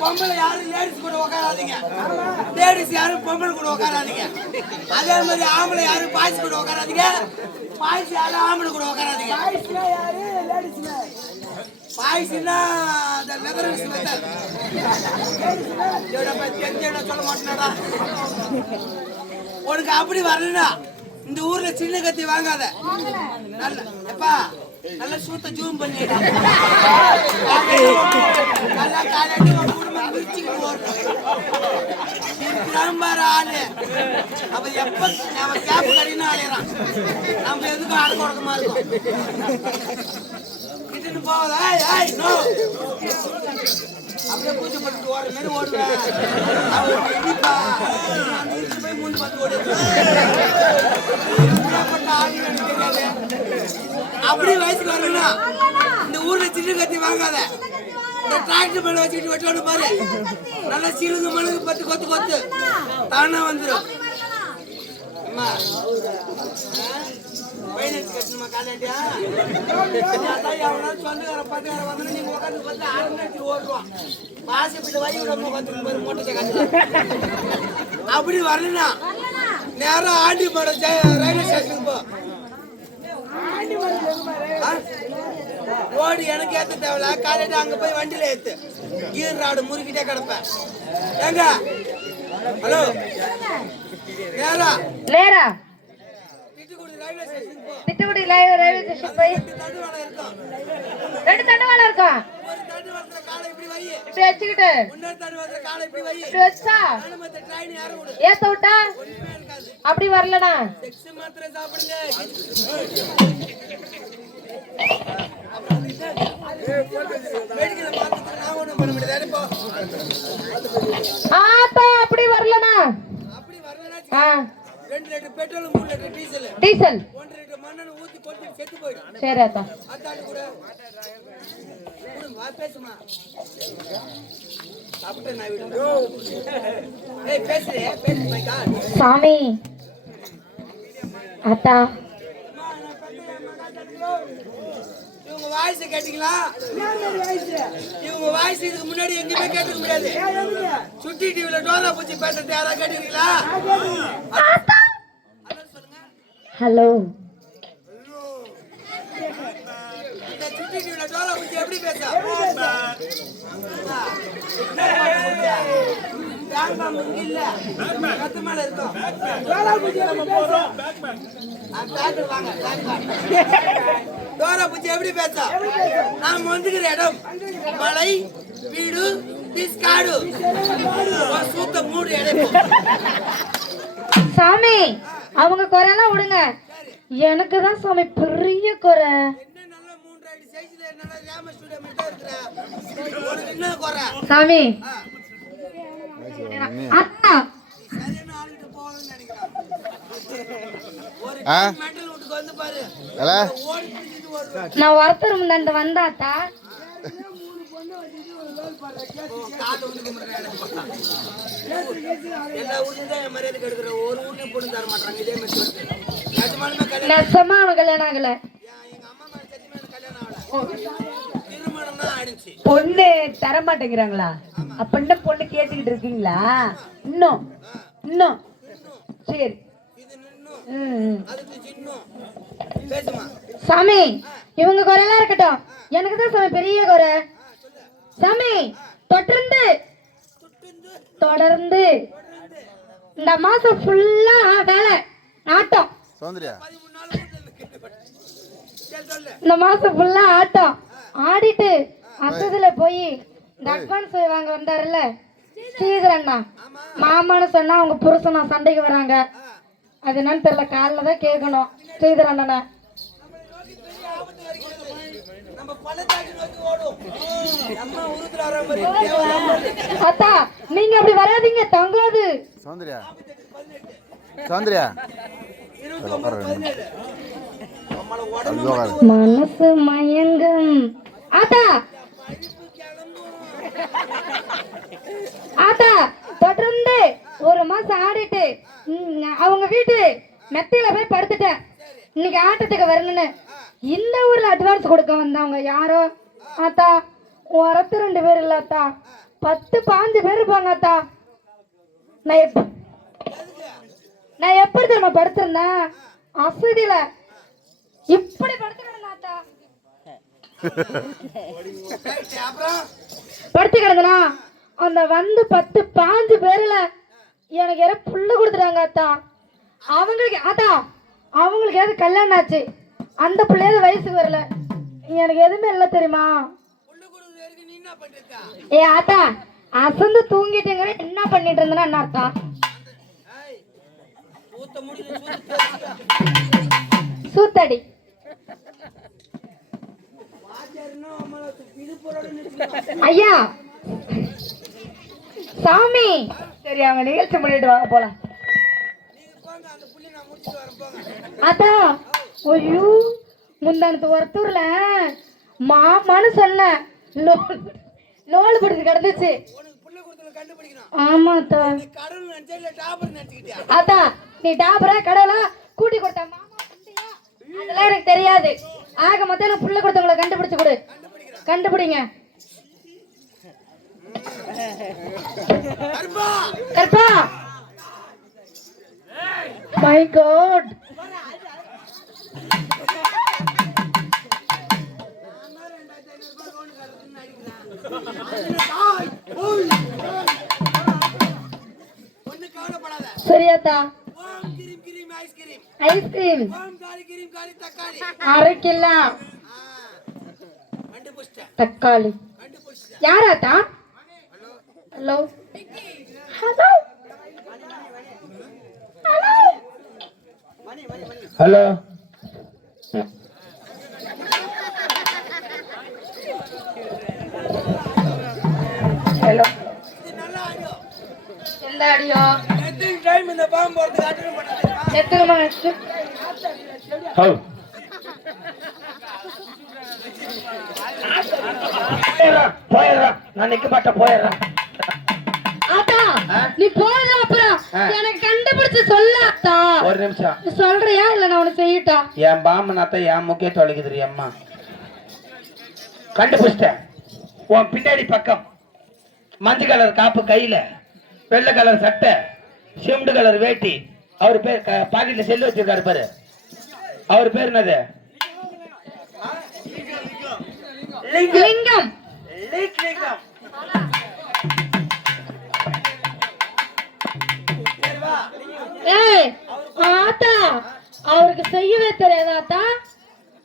பொம்பளை யாரும் லேடிஸ் கூட உட்காராதீங்க, லேடிஸ் யாரும் பொம்பளை கூட உட்காராதீங்க. அதே மாதிரி ஆம்பளை யாரும் பாய்ஸ் கூட உட்காராதீங்க, பாய்ஸ் யாரும் ஆம்பளை கூட உட்காராதீங்க. பாய்ஸ்னா அந்த மெதரன்ஸ் மெத்தட் சொல்ல மாட்டேனாடா. உனக்கு அப்படி வரலனா இந்த ஊர்ல சின்ன கத்தி வாங்காத. நல்ல எப்பா நல்ல சூத்த ஜூம் பண்ணிடு. நல்லா காலையில குடும்பம் பிரிச்சுக்கிட்டு ஓடணும். கிராமபார ஆளு அவ எப்ப அவன் கேப் கடினா அலையறான். நம்ம எதுக்கும் ஆள் கொடுக்கமா இருக்கும். கிட்டன்னு போவதா? ஏய் நோ. அப்படியே பூஜை பண்ணிட்டு ஓடுற மாதிரி ஓடுவேன். போய் முந்து பார்த்து ஓடிடுவேன். அப்படி வயசுக்கு வரணும்னா இந்த ஊர்ல சின்ன கத்தி வாங்காத. இந்த டிராக்டர் மேல வச்சுக்கிட்டு வெட்டோடு பாரு. நல்லா சிறுகு மழுகு பத்து கொத்து கொத்து தானா வந்துடும். அம்மா பைனான்ஸ் கட்டணுமா காலேட்டியா? சொந்தக்கார பத்துக்கார வந்து நீங்க உட்காந்து பார்த்து ஆரம்பிச்சு ஓடுவான். வாசிப்பிட்டு வழி விடாம பார்த்து மூட்டை கட்டலாம். அப்படி வரலனா நேரம் ஆண்டிமட ரயில்வே ஸ்டேஷனுக்கு போ. ரோடு எனக்கு ஏத்த தேவையில்ல, காலையில அங்க போய் வண்டியில ஏத்து. கீர் ராடு முறுக்கிட்டே கிடப்பேன். ஏங்க ஹலோ நேரா நேரா திட்டுக்குடி ரயில்வே ஸ்டேஷன் போய் ரெண்டு தண்டவாளம் இருக்கும். ஒரு தண்டவாளத்துல காலை இப்படி வை, இப்படி வச்சுக்கிட்டு இன்னொரு தண்டவாளத்துல காலை இப்படி வை. இப்படி வச்சா அனுமதி ட்ரெயின் யார விடு. ஏத்த விட்டா அப்படி வரலனா செக்ஸ் மாத்திரை சாப்பிடுங்க. மெடிக்கல் மாத்திரை நான் ஒண்ணும் பண்ண முடியாது. போ. ஆத்தா அப்படி வரலனா அப்படி வரலனா 2 litre petrol 3 litre diesel 1 litre மண்ணெண்ண ஊத்தி கொட்டி செத்து போயிடும். சரி ஆத்தா அத்தாடி கூட வா பேசுமா. சாப்பிட்டு நான் விடு. ஏய் பேசுறே பேசு மை காட். சாமி ஆத்தா இவங்க வாய்ஸ் கேட்டீங்களா? இவங்க வாய்ஸ் இதுக்கு முன்னாடி எங்கேயுமே கேட்டுக்க முடியாது. சுட்டி டிவில டோலா பூச்சி பேசுறது யாரா கேட்டீங்களா? ஹலோ இந்த சுட்டி டிவில டோலா பூச்சி எப்படி பேசா? இல்ல கத்து மேல இருக்கும். டோலா பூச்சி எப்படி பேசா? வாங்க டோலா பூச்சி எப்படி பேசா? நான் வந்துக்கிற இடம் மலை வீடு காடு சூத்த மூடு இடம். சாமி அவங்க குறையெல்லாம் விடுங்க, எனக்கு தான் சாமி பெரிய குறை. சாமி அத்தா நான் ஒருத்தர் முன்னாடி வந்தாத்தா நெசமா அவன் கல்யாணம் ஆகல. பொண்ணு தர மாட்டேங்கிறாங்களா? அப்படின்னா பொண்ணு கேட்டுக்கிட்டு இருக்கீங்களா? இன்னும் இன்னும் சரி. சாமி இவங்க குறையெல்லாம் இருக்கட்டும், எனக்கு தான் சாமி பெரிய குறை. சாமி தொடர்ந்து இந்த மாசம் ஃபுல்லா வேலை ஆட்டம். இந்த மாசம் ஃபுல்லா ஆட்டம் ஆடிட்டு அசதுல போய் இந்த அட்வான்ஸ் வாங்க வந்தாருல்ல ஸ்ரீதர் அண்ணா, மாமான்னு சொன்னா அவங்க புருஷனா சண்டைக்கு வராங்க. அது என்னன்னு தெரியல, காலில் தான் கேட்கணும் ஸ்ரீதர் அண்ணனை. அத்தா நீங்க அப்படி வராதீங்க, தங்காது. மனசு மயங்கும். ஆத்தா ஆத்தா தொடர்ந்து ஒரு மாசம் ஆடிட்டு அவங்க வீட்டு மெத்தையில போய் படுத்துட்டேன். இன்னைக்கு ஆட்டத்துக்கு வரணும்னு இந்த ஊர்ல அட்வான்ஸ் கொடுக்க வந்தவங்க யாரோ ஆத்தா, உரத்து 2 பேர் இல்ல ஆத்தா, 10-15 பேர் இருப்பாங்க அத்தா. எதுக்கு? நான் எப்படி தெரியுமா படுத்திருந்தேன்? அசதியில இப்படி படுத்து கிடந்தேன் அத்தா. ரைட்டு, அப்புறம் படுத்து கிடந்தனா அந்த வந்து 10-15 பேர்ல எனக்கு யாரோ புள்ள கொடுத்துட்டாங்க அத்தா. அவங்களுக்கு அத்தா அவங்களுக்கு ஏதாவது கல்யாணம் ஆச்சு, அந்த பிள்ளையாவது வயசுக்கு வரல. எனக்கு எதுவுமே இல்லை தெரியுமா? புள்ள கொடுக்குற வரைக்கும் நீ என்ன பண்ணிருக்கா? ஏ ஆத்தா, அசந்து தூங்கிட்டுங்கிற என்ன பண்ணிட்டு இருந்தேன்னா என்ன அர்த்தம்? ஏய், ஊத்த முடியல, சூத்தடி வாத்தியாருன்னா அம்மாவை இது போறான்னு நினைச்சுக்கோ. ஐயா சாமி. சரி, அவங்க நிகழ்ச்சி பண்ணிட்டு வாங்க போலாம். நீங்க போங்க, அந்த புள்ளி நான் முடிச்சுட்டு வரேன், போங்க. அத்தா, ஐயோ முந்தானத்து ஒருத்தூர்ல மாமான்னு சொன்னேன், லோல் பிடிச்சு கிடந்துச்சு. உனக்கு புள்ள கொடுத்தல கண்டுபிடிக்கணும். ஆமா அத்தா. நீ கடவுள் நினைச்சா இல்ல டாபர் நினைச்சுக்கிட்டியா? அத்தா, நீ டாபரா கடவுளா கூட்டி கொடுத்த மாமா புண்டையா? அதெல்லாம் எனக்கு தெரியாது. ஆக மொத்தம் எனக்கு புள்ள கொடுத்தவங்களை கண்டுபிடிச்சு கொடு. கண்டுபிடிக்கிறேன். கண்டுபிடிங்க. கருப்பா, கற்பா. My god. ஒண்ணு கவலைப்படாத. சரியாத்தா. Om cream cream ice cream. Ice cream Om காலி கிரீம் காலி தக்காளி. 1/2 கிலோ கண்டுபிடிச்சிட்டேன். தக்காளி. கண்டுபிடிச்சிட்டேன். யாராத்தா? Hello hello hello hello. Hello. இது நல்லா ஆடியோ. எந்த அடியோ? எத்தனை டைம் இந்த பாம்பு போறதுக்கு அட்டெண்ட் பண்ண தெரியுமா? எத்தனை மணி? ஹோ. போயிடுறேன், நான் நிக்க மாட்டேன், போயிடுறேன். ஆத்தா, நீ போற அப்புறம் எனக்கு கண்டுபிடிச்சு சொல்ல அத்தா. ஒரு நிமிஷம். நீ சொல்றியா இல்ல நான் உனக்கு செய்யட்டா? என் பாம்பனாத்த என் முக்கிய தொலைக்குது அம்மா. கண்டுபிடிச்சிட்டேன். உன் பின்னாடி பக்கம் மஞ்சள் கலர் காப்பு கையில, வெள்ளை கலர் சட்டை, சிமெண்ட் கலர் வேட்டி, அவர் பேர் பாக்கெட்ல செல்லு வச்சிருக்காரு பாரு, அவர் பேர் என்னது? லிங்கம். லிங்கம். சரி வா. ஏய் ஆத்தா, அவருக்கு செய்யவே தெரியாதா ஆத்தா?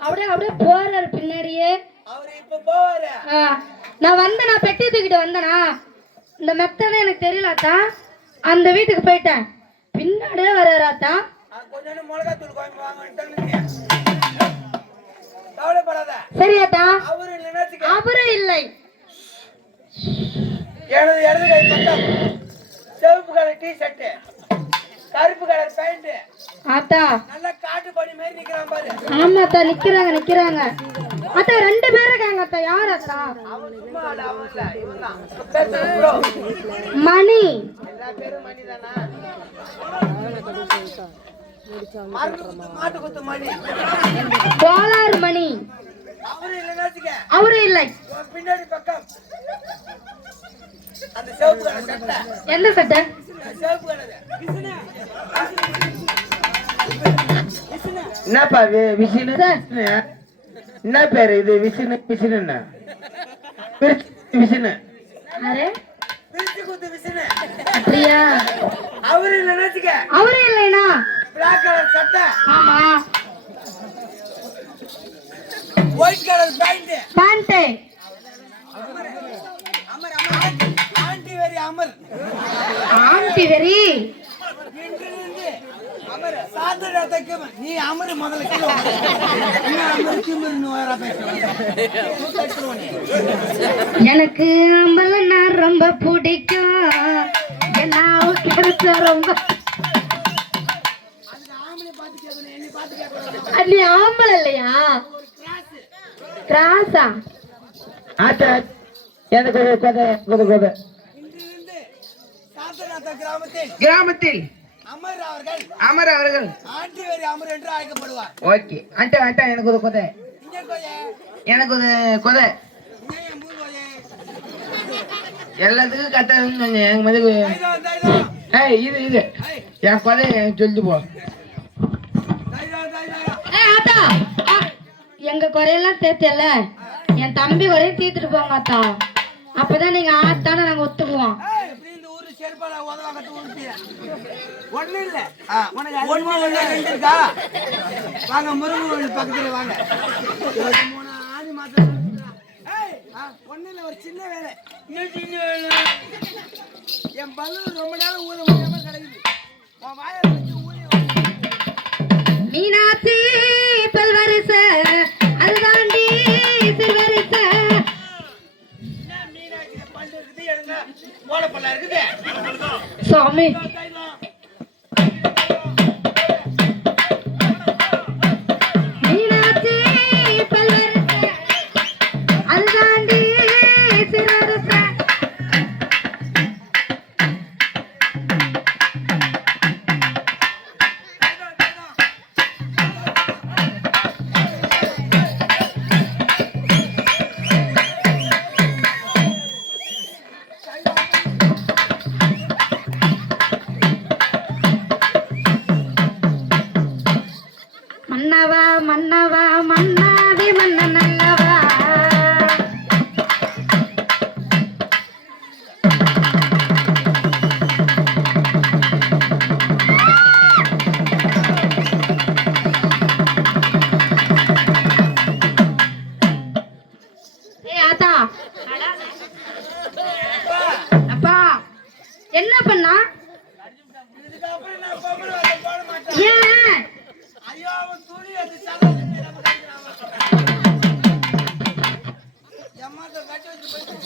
அப்படியே அப்படியே போறாரு பின்னாடியே. அவரு இப்ப போவாரு. நான் பெட்டி தூக்கிட்டு வந்தனா, இந்த மெத்தனே எனக்கு தெரியலாத்தா. அந்த வீட்டுக்கு போயிட்டேன், பின்னாடியே வர்றாராத்தா. கொஞ்சம் மிளகாத்தூள் கோயம்பு வாங்க. கவலைப்படாத. சரியாத்தா? அவரு நினைச்சுக்க. அவரு இல்லை. எனது இடது கை பக்கம் சிவப்பு கலர் டி ஷர்ட், கருப்பு கலர் பேண்ட். ஆத்தா நல்ல காட்டு பனி மாதிரி நிக்கிறான் பாரு. ஆமாத்தா, நிக்கிறாங்க. அத்தா 2 பேர் இருக்காங்க அத்தா. யார் அத்தா? அவன் சும்மா ஆளு, அவன் இல்ல, இவன்தான். பேசுறது bro. மணி. எல்லா பேரும் மணி தானா? மாட்டு குத்து மணி. கோளாறு மணி. அவரு இல்ல நினைச்சுக்க. அவரு இல்லை. உன் பின்னாடி பக்கம் அந்த சிவப்பு கலர் சட்டை. எந்த சட்டை? சிவப்பு கலர். என்னப்பா விசினு? என்ன பேரு இது? விசினு விசினு. அரே பிரிச்சு குத்து விசினு. அப்படியா? அவரு இல்ல நினைச்சுக்க. அவரு இல்லைனா? பிளாக் கலர் சட்டை, ஆமா. White colour pant. பாண்டே. ஆண்டி வெரி அமர். ஆண்டி வெரி. இன்றிலிருந்து அமர் சாதனை நீ அமர் முதல்ல கீழே வா. நீ அமர் கிமர்னு வர பேசுறேன். எனக்கு அம்பலன்னா ரொம்ப பிடிக்கும். என்ன கிடைச்ச ரொம்ப. அது ஆம்பளை இல்லையா? கிராஸா? ஆத்தா எனக்கு ஒரு கொதை. இன்றிலிருந்து சாத்தநாத கிராமத்தில் அமர் அவர்கள் ஆண்டி வெரி அமர் என்று அழைக்கப்படுவார். ஓகே. அண்டா எனக்கு ஒரு கொதை. இங்க கோயே, எனக்கு ஒரு கொதை. இங்க மூ கோயே. எல்லாத்துக்கும் கத்தாதுன்னு எங்க மதிப்பு தைதான், தைதான். ஏய் இது என் கொலையை எனக்கு சொல்லிட்டு போ தைதான், தைதான். ஆத்தா எங்க குறையெல்லாம் தேத்தியல்ல என் தம்பி குறையும் தீர்த்துட்டு போங்க ஆத்தா. அப்பதான் நீங்க ஆத்தான நாங்க ஒத்துக்குவோம். எப்படி இந்த ஊரு செருப்பால உதவாங்கட்டு ஊருப்பிய? ஒண்ணு இல்ல. ஒண்ணு இல்ல, ரெண்டு இருக்கா? வாங்க முருகன் கோவில் பக்கத்துல வாங்க. 23 ஆடி மாசம் ஒண்ணு இல்ல, ஒரு சின்ன வேலை. இன்னும் சின்ன வேலை. என் பல்லு ரொம்ப நேரம் ஊத முடியாம கிடக்குது. உன் வாயை வச்சு ஊதி மீனாட்சி பல்வரிச அதுதாண்டி சில்வரிச மீனாட்சி பல்லு இருக்குது, எடுங்க ஓலப்பல்லா இருக்குது. சாமி மீனாட்சி பல்வரிச அதுதாண்டி சில்வரிச மன்னவா மன்னவா மன்னாதி மன்னன் அல்லவா ஆத்தா அப்பா என்ன பண்ணா இதுக்கப்புறம் நான் பொம்பளை வேலை போட மாட்டேன். ஏன் ஐயோ, அவன் துணி எடுத்து சகோதரி நம்ம கட்டிக்கிறான். எம்மாத்த கட்டி வச்சு போயிட்டு